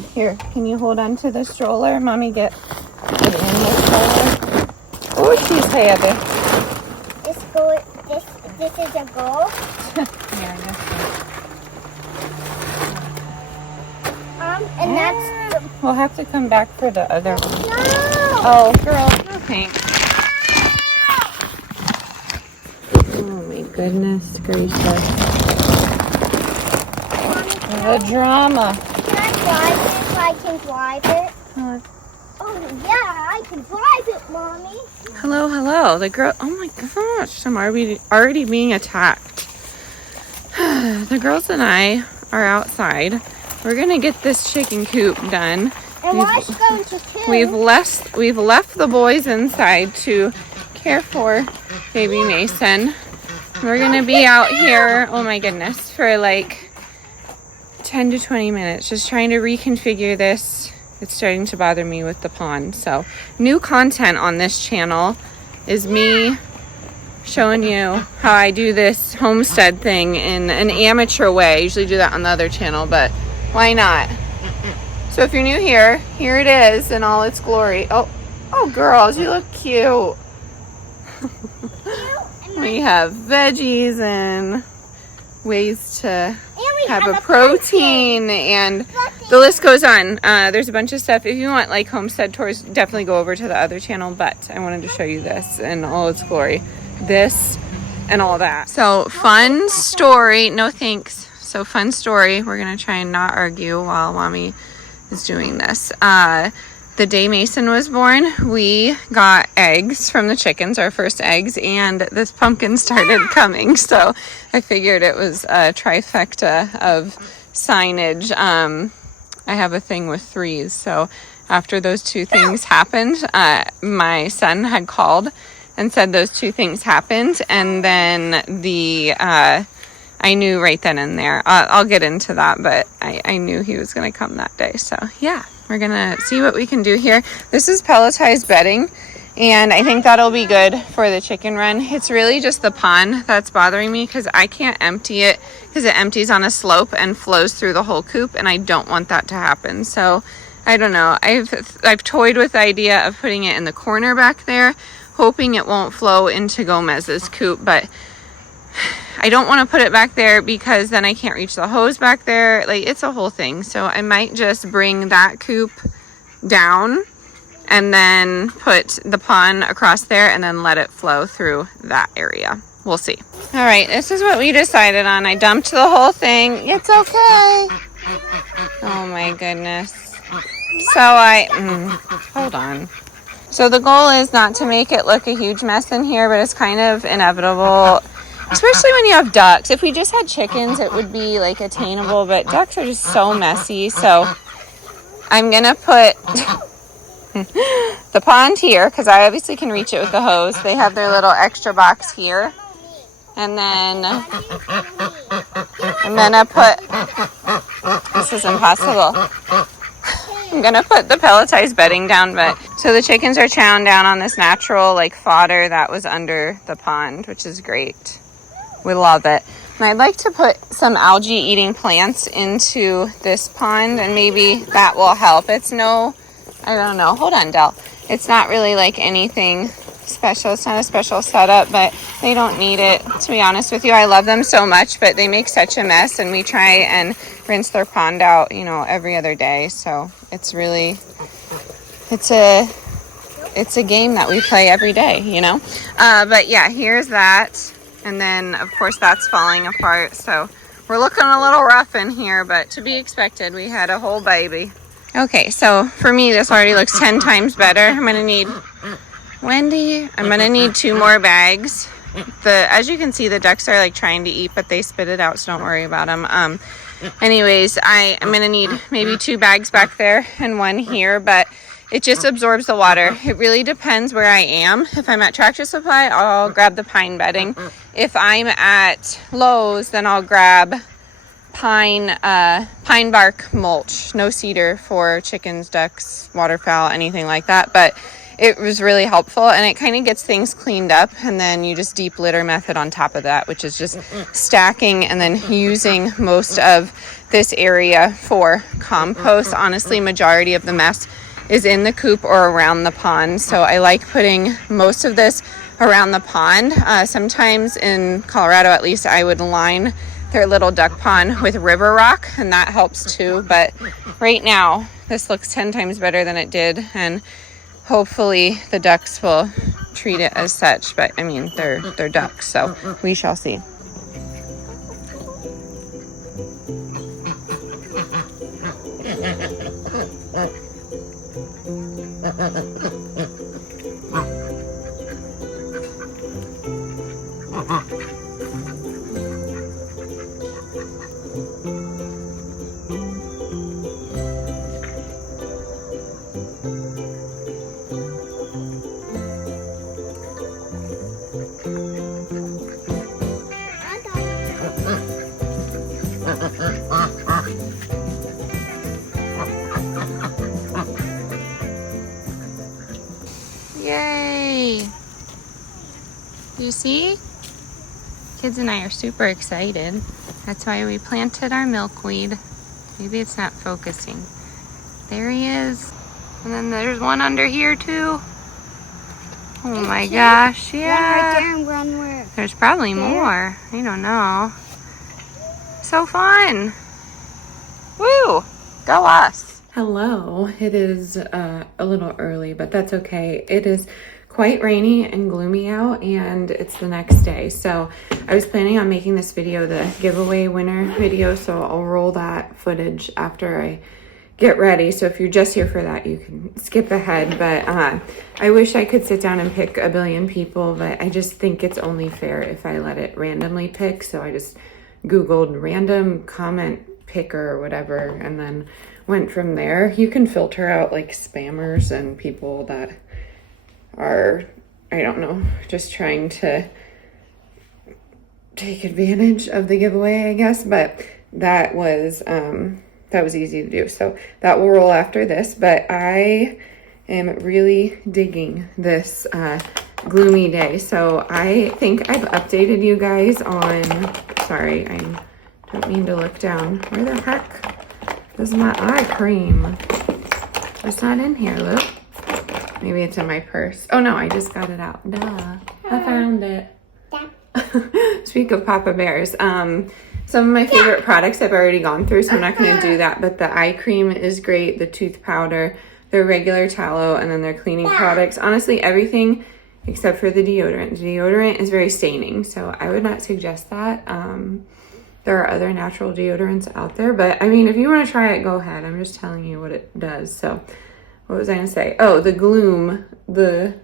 good. Here, can you hold on to the stroller? Mommy, get it in the stroller. Oh, she's heavy. This is a goal. Yeah, I guess so. And that's... We'll have to come back for the other one. No! Oh, girl, no thanks. Oh my goodness gracious. The drama. Can I drive it so I can drive it? Oh, yeah, I can drive it, Mommy. Hello. The girl, oh my gosh, I'm already being attacked. The girls and I are outside. We're gonna get this chicken coop done. And Wash's going to too. We've left the boys inside to care for baby Mason. We're gonna be out here, oh my goodness, for like 10 to 20 minutes just trying to reconfigure this. It's starting to bother me with the pond. So new content on this channel is me showing you how I do this homestead thing in an amateur way. I usually do that on the other channel, but why not? So if you're new here, here it is in all its glory. Oh girls, you look cute. We have veggies and ways to have a protein, and the list goes on. There's a bunch of stuff. If you want like homestead tours, definitely go over to the other channel, but I wanted to show you this in all its glory. This and all that. So fun story. No thanks. So fun story. We're gonna try and not argue while Mommy is doing this. The day Mason was born, we got eggs from the chickens, our first eggs, and this pumpkin started coming. So I figured it was a trifecta of signage. I have a thing with threes. So after those two things happened, my son had called and said those two things happened. And then I knew right then and there. I'll get into that, but I knew he was going to come that day. So yeah, we're going to see what we can do here. This is pelletized bedding, and I think that'll be good for the chicken run. It's really just the pond that's bothering me because I can't empty it because it empties on a slope and flows through the whole coop, and I don't want that to happen. So I don't know. I've toyed with the idea of putting it in the corner back there, hoping it won't flow into Gomez's coop, but I don't want to put it back there because then I can't reach the hose back there. Like, it's a whole thing. So I might just bring that coop down and then put the pond across there and then let it flow through that area. We'll see. All right, this is what we decided on. I dumped the whole thing. It's okay. Oh my goodness. So hold on. So the goal is not to make it look a huge mess in here, but it's kind of inevitable. Especially when you have ducks. If we just had chickens, it would be like attainable, but ducks are just so messy. So I'm going to put the pond here because I obviously can reach it with the hose. They have their little extra box here. And then I'm going to put, this is impossible. I'm going to put the pelletized bedding down, but so the chickens are chowing down on this natural like fodder that was under the pond, which is great. We love it. And I'd like to put some algae eating plants into this pond, and maybe that will help. It's no, I don't know. Hold on, Del. It's not really like anything special. It's not a special setup, but they don't need it. To be honest with you, I love them so much, but they make such a mess, and we try and rinse their pond out, you know, every other day. So it's really, it's a game that we play every day, you know. But yeah, here's that. And then, of course, that's falling apart. So we're looking a little rough in here, but to be expected. We had a whole baby. Okay, so for me, this already looks 10 times better. I'm going to need, Wendy, I'm going to need 2 more bags. As you can see, the ducks are like trying to eat, but they spit it out, so don't worry about them. Anyways, I'm going to need maybe 2 bags back there and 1 here, but it just absorbs the water. It really depends where I am. If I'm at Tractor Supply, I'll grab the pine bedding. If I'm at Lowe's, then I'll grab pine bark mulch. No cedar for chickens, ducks, waterfowl, anything like that. But it was really helpful, and it kind of gets things cleaned up, and then you just deep litter method on top of that, which is just stacking and then using most of this area for compost. Honestly, majority of the mess is in the coop or around the pond, so I like putting most of this around the pond. Sometimes in Colorado, at least, I would line their little duck pond with river rock, and that helps too. But right now this looks 10 times better than it did, and hopefully the ducks will treat it as such. But I mean, they're ducks, so we shall see. Yay! You see? Kids and I are super excited. That's why we planted our milkweed. Maybe it's not focusing. There he is. And then there's one under here too. Oh my gosh, yeah. One right there and one where? There's probably more. I don't know. So fun. Woo! Go us. Hello. It is a little early, but that's okay. It is quite rainy and gloomy out, and it's the next day. So I was planning on making this video the giveaway winner video, so I'll roll that footage after I get ready. So if you're just here for that, you can skip ahead. But I wish I could sit down and pick a billion people, but I just think it's only fair if I let it randomly pick. So I just Googled random comment picker or whatever, and then went from there. You can filter out like spammers and people that are, I don't know, just trying to take advantage of the giveaway, I guess. But that was easy to do. So that will roll after this. But I am really digging this gloomy day. So I think I've updated you guys on, sorry, I don't mean to look down. Where the heck is my eye cream? It's not in here, Luke. Maybe it's in my purse. Oh no, I just got it out. Duh. I found it. Speak of Papa Bears. Some of my favorite products I've already gone through, so I'm not going to do that. But the eye cream is great. The tooth powder, their regular tallow, and then their cleaning products. Honestly, everything except for the deodorant. The deodorant is very staining, so I would not suggest that. There are other natural deodorants out there, but I mean, if you want to try it, go ahead. I'm just telling you what it does. So what was I going to say? Oh, the gloom. The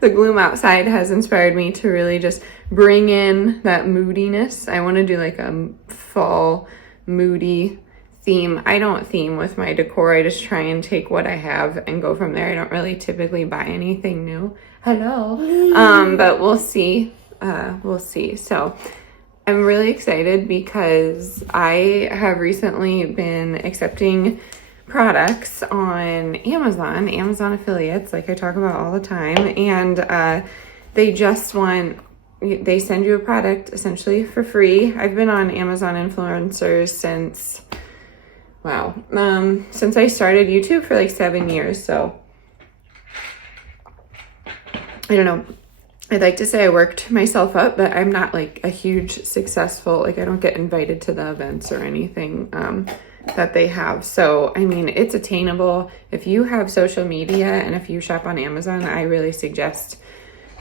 gloom outside has inspired me to really just bring in that moodiness. I want to do like a fall moody theme. I don't theme with my decor. I just try and take what I have and go from there. I don't really typically buy anything new. Hello. But we'll see. We'll see. So I'm really excited because I have recently been accepting products on Amazon affiliates, like I talk about all the time, and they send you a product essentially for free. I've been on Amazon influencers since I started YouTube for like 7 years, so I don't know. I'd like to say I worked myself up, but I'm not like a huge successful, like I don't get invited to the events or anything that they have. So, I mean, it's attainable. If you have social media and if you shop on Amazon, I really suggest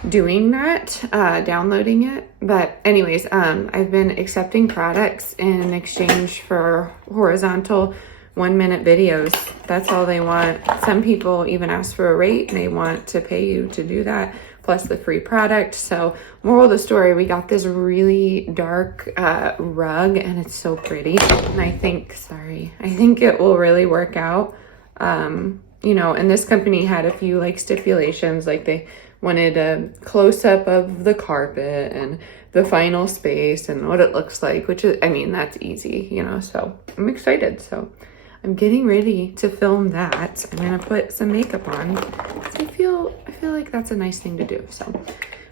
doing that, downloading it. But anyways, I've been accepting products in exchange for horizontal 1-minute videos. That's all they want. Some people even ask for a rate and they want to pay you to do that, plus the free product. So moral of the story, we got this really dark rug and it's so pretty. And I think it will really work out. You know, and this company had a few like stipulations, like they wanted a close-up of the carpet and the final space and what it looks like, which is, I mean, that's easy, you know, so I'm excited. So I'm getting ready to film that. I'm gonna put some makeup on. So I feel like that's a nice thing to do. So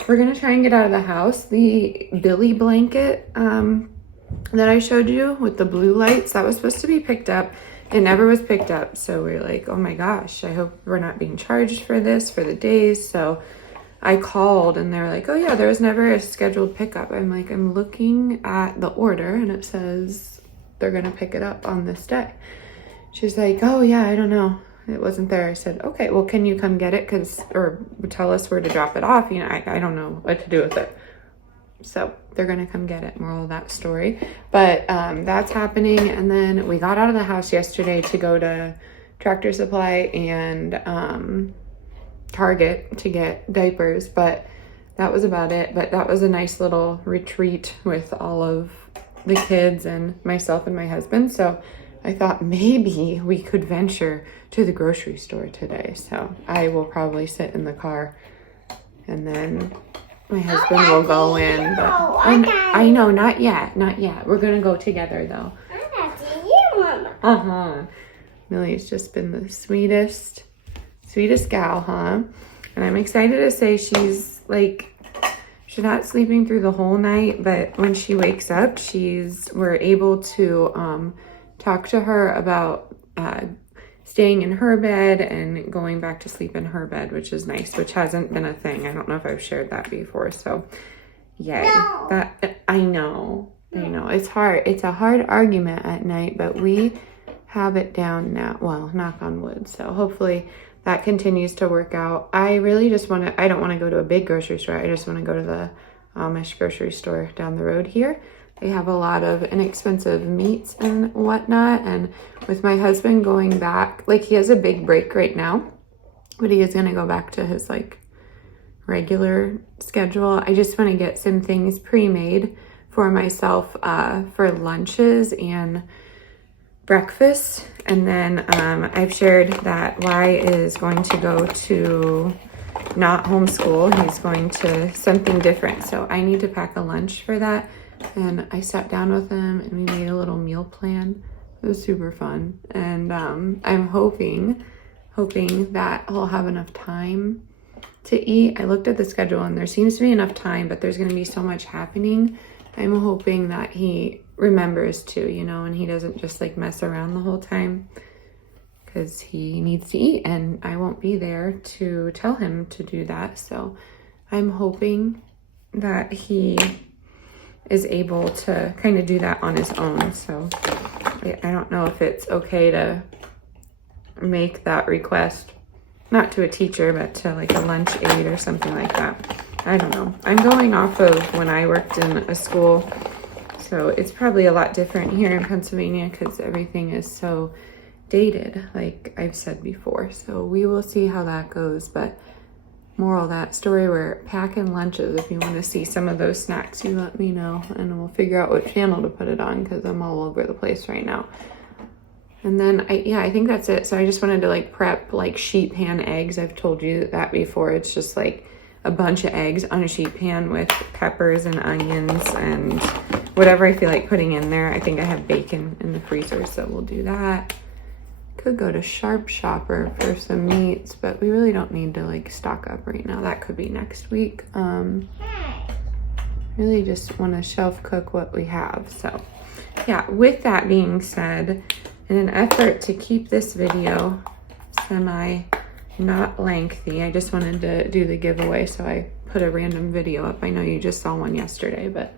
we're gonna try and get out of the house. The Billy blanket that I showed you with the blue lights, that was supposed to be picked up. It never was picked up. So we're like, oh my gosh, I hope we're not being charged for this for the days. So I called and they're like, oh yeah, there was never a scheduled pickup. I'm like, I'm looking at the order and it says they're gonna pick it up on this day. She's like, oh yeah, I don't know. It wasn't there. I said, okay, well, can you come get it? Or tell us where to drop it off. You know, I don't know what to do with it. So they're gonna come get it. Moral of that story. But that's happening. And then we got out of the house yesterday to go to Tractor Supply and Target to get diapers, but that was about it. But that was a nice little retreat with all of the kids and myself and my husband. So I thought maybe we could venture to the grocery store today. So I will probably sit in the car and then my husband will go in. But I know, not yet. We're gonna go together though. Millie's just been the sweetest gal, huh? And I'm excited to say she's not sleeping through the whole night, but when she wakes up, we're able to talk to her about staying in her bed and going back to sleep in her bed, which is nice, which hasn't been a thing. I don't know if I've shared that before, so yay. No. I know. It's hard. It's a hard argument at night, but we have it down now. Well, knock on wood. So hopefully that continues to work out. I really just I don't want to go to a big grocery store. I just want to go to the Amish grocery store down the road here. They have a lot of inexpensive meats and whatnot. And with my husband going back, he has a big break right now, but he is going to go back to his regular schedule. I just want to get some things pre-made for myself for lunches and breakfast. And then I've shared that Y is going to go to not homeschool. He's going to something different. So I need to pack a lunch for that. And I sat down with him and we made a little meal plan. It was super fun. And I'm hoping that he'll have enough time to eat. I looked at the schedule and there seems to be enough time, but there's going to be so much happening. I'm hoping that he remembers to, and he doesn't just mess around the whole time, because he needs to eat and I won't be there to tell him to do that. So I'm hoping that he is able to kind of do that on his own. So I don't know if it's okay to make that request, not to a teacher, but to a lunch aide or something like that. I don't know. I'm going off of when I worked in a school. So it's probably a lot different here in Pennsylvania because everything is so dated, like I've said before. So we will see how that goes. But moral of that story, we're packing lunches. If you want to see some of those snacks, you let me know and we'll figure out what channel to put it on because I'm all over the place right now. And then I think that's it. So I just wanted to prep sheet pan eggs. I've told you that before. It's just a bunch of eggs on a sheet pan with peppers and onions and whatever I feel like putting in there. I think I have bacon in the freezer, so we'll do that. Could go to Sharp Shopper for some meats, but we really don't need to stock up right now. That could be next week. Really just want to shelf cook what we have. So yeah, with that being said, in an effort to keep this video not lengthy, I just wanted to do the giveaway, so I put a random video up. I know you just saw one yesterday, but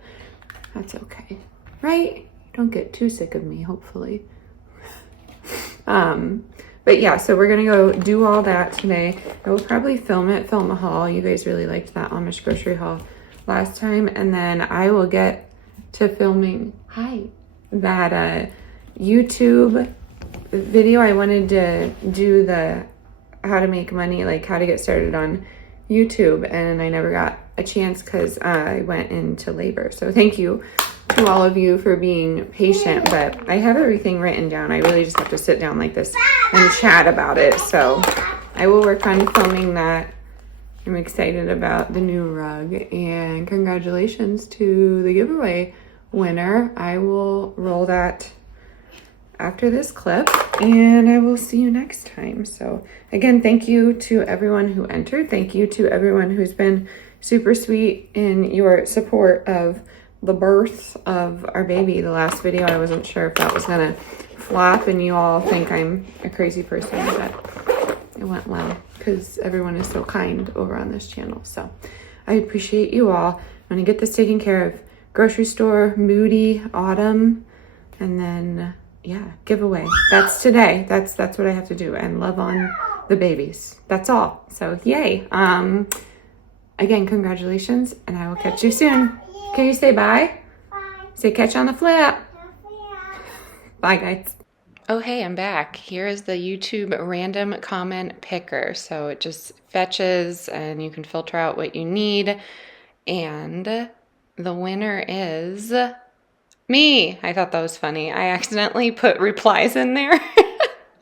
that's okay, right? Don't get too sick of me, hopefully. But yeah, so we're gonna go do all that today. I will probably film a haul. You guys really liked that Amish grocery haul last time, and then I will get to filming that YouTube video. I wanted to do the how to make money, how to get started on YouTube, and I never got a chance because I went into labor. So thank you to all of you for being patient, but I have everything written down. I really just have to sit down like this and chat about it. So I will work on filming that. I'm excited about the new rug, and congratulations to the giveaway winner. I will roll that after this clip, and I will see you next time. So again, thank you to everyone who entered. Thank you to everyone who's been super sweet in your support of the birth of our baby. The last video, I wasn't sure if that was gonna flop and you all think I'm a crazy person, but it went well because everyone is so kind over on this channel. So I appreciate you all. I'm gonna get this taken care of. Grocery store, Moody, Autumn, and then yeah, giveaway. That's today. That's what I have to do, and love on the babies. That's all. So yay. Again, congratulations, and I will catch you soon. Can you say bye? Bye. Say catch on the flip. Bye, guys. Oh, hey, I'm back. Here is the YouTube random comment picker. So it just fetches and you can filter out what you need. And the winner is me. I thought that was funny. I accidentally put replies in there.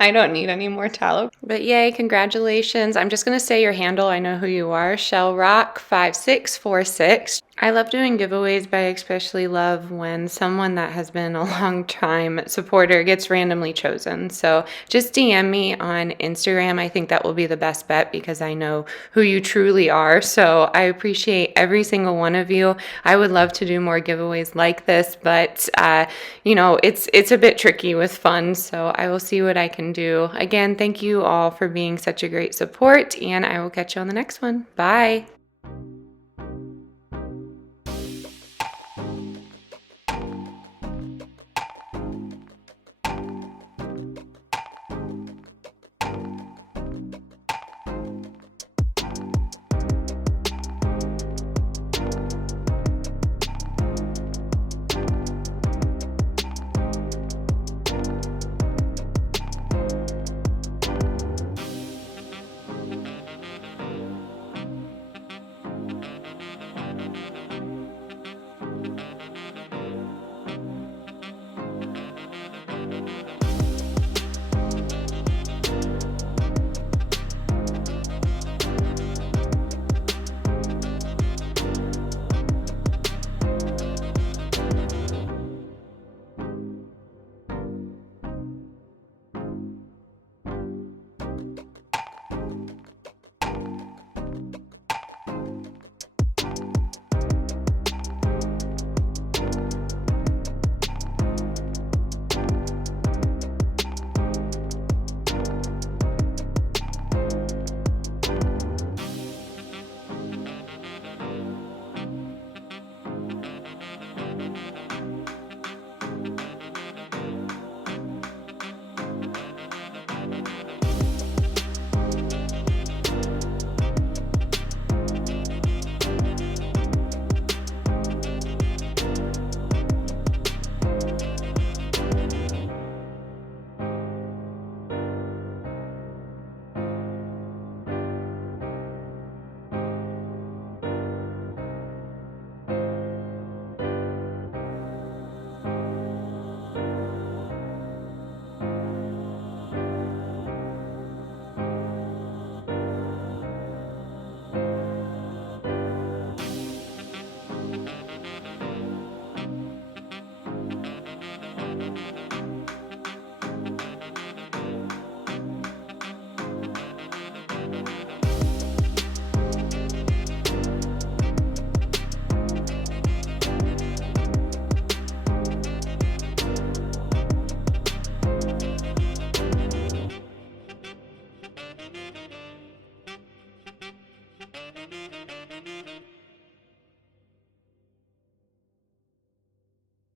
I don't need any more tallow. But yay, congratulations. I'm just gonna say your handle. I know who you are. Shellrock5646. I love doing giveaways, but I especially love when someone that has been a long time supporter gets randomly chosen. So just DM me on Instagram. I think that will be the best bet because I know who you truly are. So I appreciate every single one of you. I would love to do more giveaways like this, but you know, it's a bit tricky with funds. So I will see what I can do. Again, thank you all for being such a great support, and I will catch you on the next one. Bye.